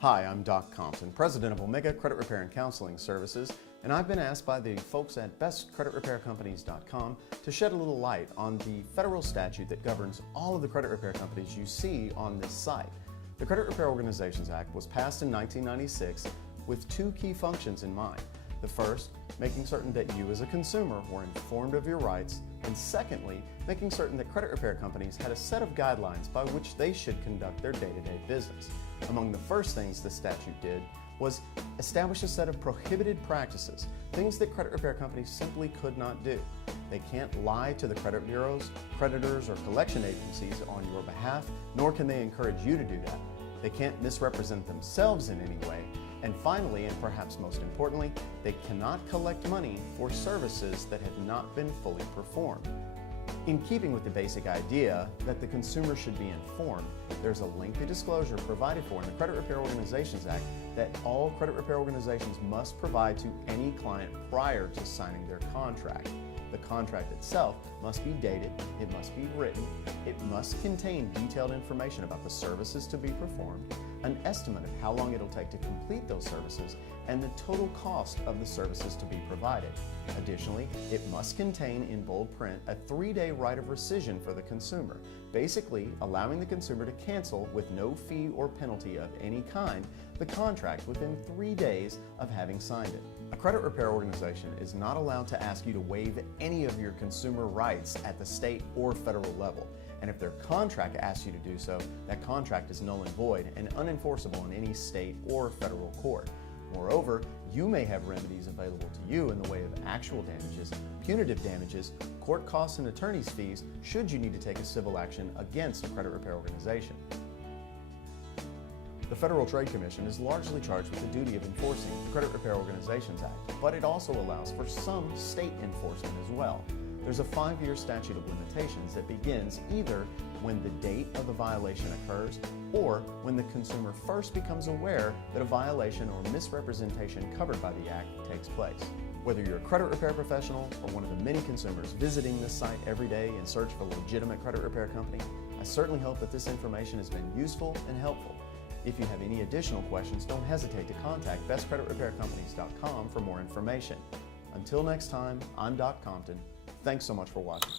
Hi, I'm Doc Compton, President of Omega Credit Repair and Counseling Services, and I've been asked by the folks at bestcreditrepaircompanies.com to shed a little light on the federal statute that governs all of the credit repair companies you see on this site. The Credit Repair Organizations Act was passed in 1996 with two key functions in mind. The first, making certain that you as a consumer were informed of your rights, and secondly, making certain that credit repair companies had a set of guidelines by which they should conduct their day-to-day business. Among the first things the statute did was establish a set of prohibited practices, things that credit repair companies simply could not do. They can't lie to the credit bureaus, creditors, or collection agencies on your behalf, nor can they encourage you to do that. They can't misrepresent themselves in any way. And finally, and perhaps most importantly, they cannot collect money for services that have not been fully performed. In keeping with the basic idea that the consumer should be informed, there's a lengthy disclosure provided for in the Credit Repair Organizations Act that all credit repair organizations must provide to any client prior to signing their contract. The contract itself must be dated, it must be written, it must contain detailed information about the services to be performed, an estimate of how long it'll take to complete those services, and the total cost of the services to be provided. Additionally, it must contain in bold print a 3-day right of rescission for the consumer, basically allowing the consumer to cancel with no fee or penalty of any kind the contract within 3 days of having signed it. A credit repair organization is not allowed to ask you to waive any of your consumer rights at the state or federal level. And if their contract asks you to do so, that contract is null and void and unenforceable in any state or federal court. Moreover, you may have remedies available to you in the way of actual damages, punitive damages, court costs, and attorney's fees should you need to take a civil action against a credit repair organization. The Federal Trade Commission is largely charged with the duty of enforcing the Credit Repair Organizations Act, but it also allows for some state enforcement as well. There's a 5-year statute of limitations that begins either when the date of the violation occurs or when the consumer first becomes aware that a violation or misrepresentation covered by the Act takes place. Whether you're a credit repair professional or one of the many consumers visiting this site every day in search of a legitimate credit repair company, I certainly hope that this information has been useful and helpful. If you have any additional questions, don't hesitate to contact bestcreditrepaircompanies.com for more information. Until next time, I'm Doc Compton. Thanks so much for watching.